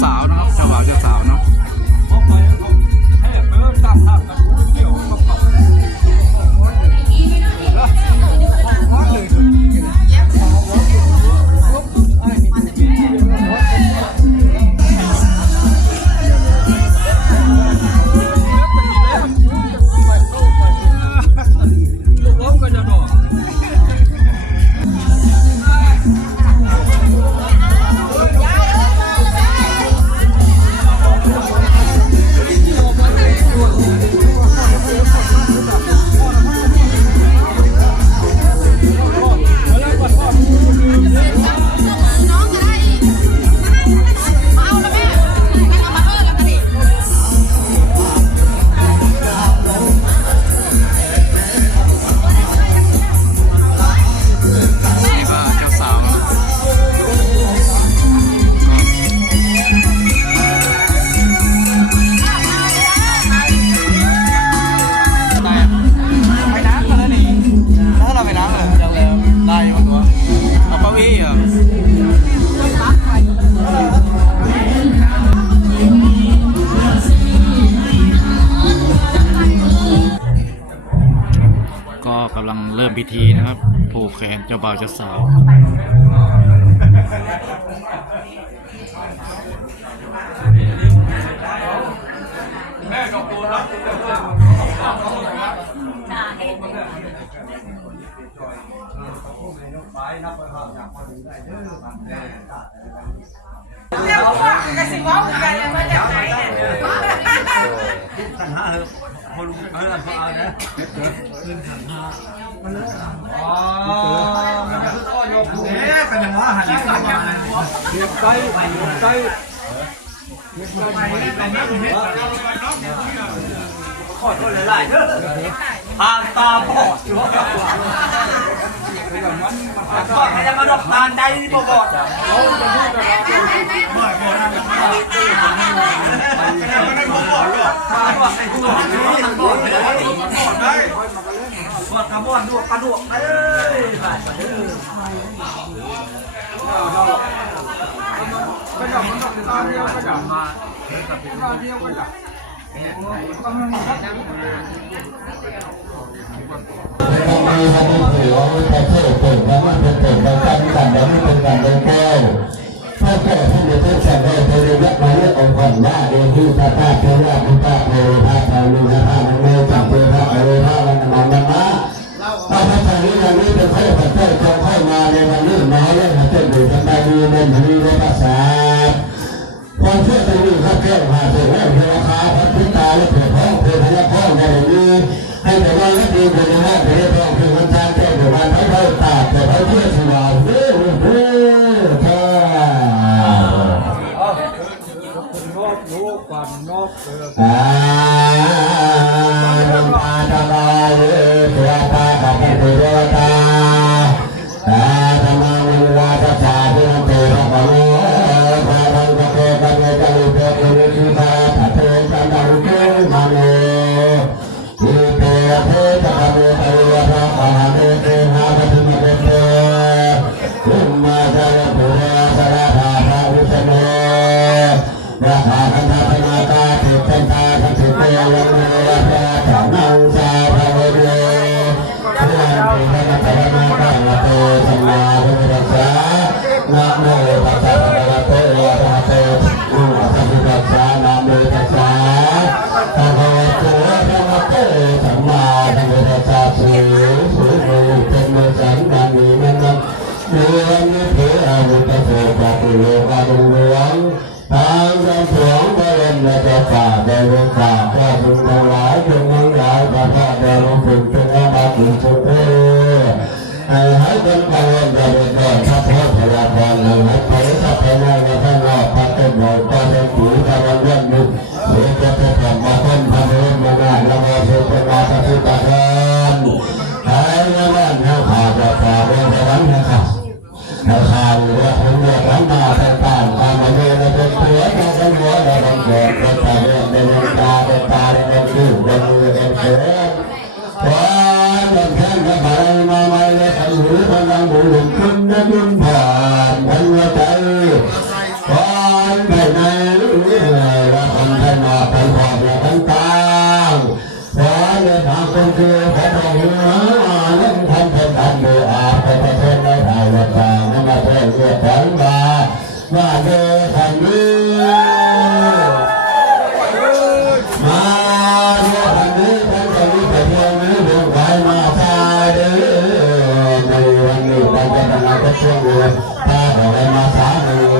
sao nó 傻ำลังเริ่มพิธีนะครับผูกแขนเจ้าบ่าวเจ้าสาวแล้วพวกกระสิบว่าเหมือนกันเลยมาจากไหนเนี่ย ขันห้าเถอะพอลุงเออพอเอานะขึ้นขันห้าอ๋อมันจะขึ้นอ้อยกเอ๊ะเป็นยังไงหันหลังมาเรียบใกล้เรียบใกล้เรียบใกล้ไปนั่งเฮ็ดขอโทษหลายๆเด้อตาตาบอดอยู่ ก็ใครจะมาดอกตาใจที่บอดบอดกระบอนดวกกระดวกเอ้ยก็จับมันจับตาเดียวก็จับมาตาเดียวก็จับต้อง มีวันนี้ถือว่าม่ใช่เพื่อเปิดแล้วมันเป็นเปิดเราตั้งกันแล้วมันเป็นการเดินแก้วถ้าแก่ที่มีเพื่อนสั่งให้เธอเรียกมาเรียกองค์ก่อนว่าเรียนที่พระธาตุเทวะพุทธะโพธาพาลุพระธาตุนังเมจับเทวะอเวทาวันนันนันมะถ้าพระชาลีวันนี้เป็นไข้ผัดไข้จงไข้มาในวันนี้น้อยเรื่องหัดเต้นอยู่ทำไมมีเมนมีในภาษาความเชื่อตรงนี้ครับแก้วหาเสร็จแล้วเทวคาพัฒตาและเผื่อพ้องเผื่อพยาพ้องในวันนี้ ให้แต่ว่าและดีเป็นหน้าเผื่อพ้องคือวันทาง ยะถาคันธาปนาตาเทตันตาทันสิเตยังเมระพะธานังสาภะเวเรเพื่อนเทนะตะนาตาละโตสัมมาสัมพุทธัสสะนะโมตัสสะภะคะวะโตอะระหะโตสัมมาสัมพุทธัสสะนะโมตัสสะภะคะวะโตอะระหะโตสัมมาสัมพุทธัสสะสุสุโนเป็นเมสังนามินันนังเดือนนิเพอาวุตโสปะโลกาลุงหล เป็นก่อนพระพุทธพยาพรให้ให้ไปสัพพนาในพระนอกพระต้นโมพระเจ้าปู่พระวันยันยุเพื่อจะเป็นธรรมต้นพระเดินมาหน้าละโมสุปนาพระพุทานให้ละวันให้ขาดจะขาเรื่องนั้นนะครับนาคาหรือว่าผมเรียกร้านาต่างๆตามาเรียนในเป็นตัวในเป็นวในเป็นแขนเป็นตาเรียนเป็นตาเป็นตาเป็นชื่อเป็นมือเป็นเสือพอเป็นแข้งกับใบมาไม่เลยขันหูพลังหูหลุมขึ้ นบุญผ่านพันหัวใจพอไปไหนเลยว่าทำให้มาเป็นขอบและเป็นตาพอเลยทางคนคือพระองค์เนื้อเล่นทำเป็นดันมืออาไปประเทศในไทยว่าต่างนั่นมาเพื่อเรียกแทนมาว่าเดิ ทำงานก็ช่วงเดือนถ้าเราได้มาสาในวัน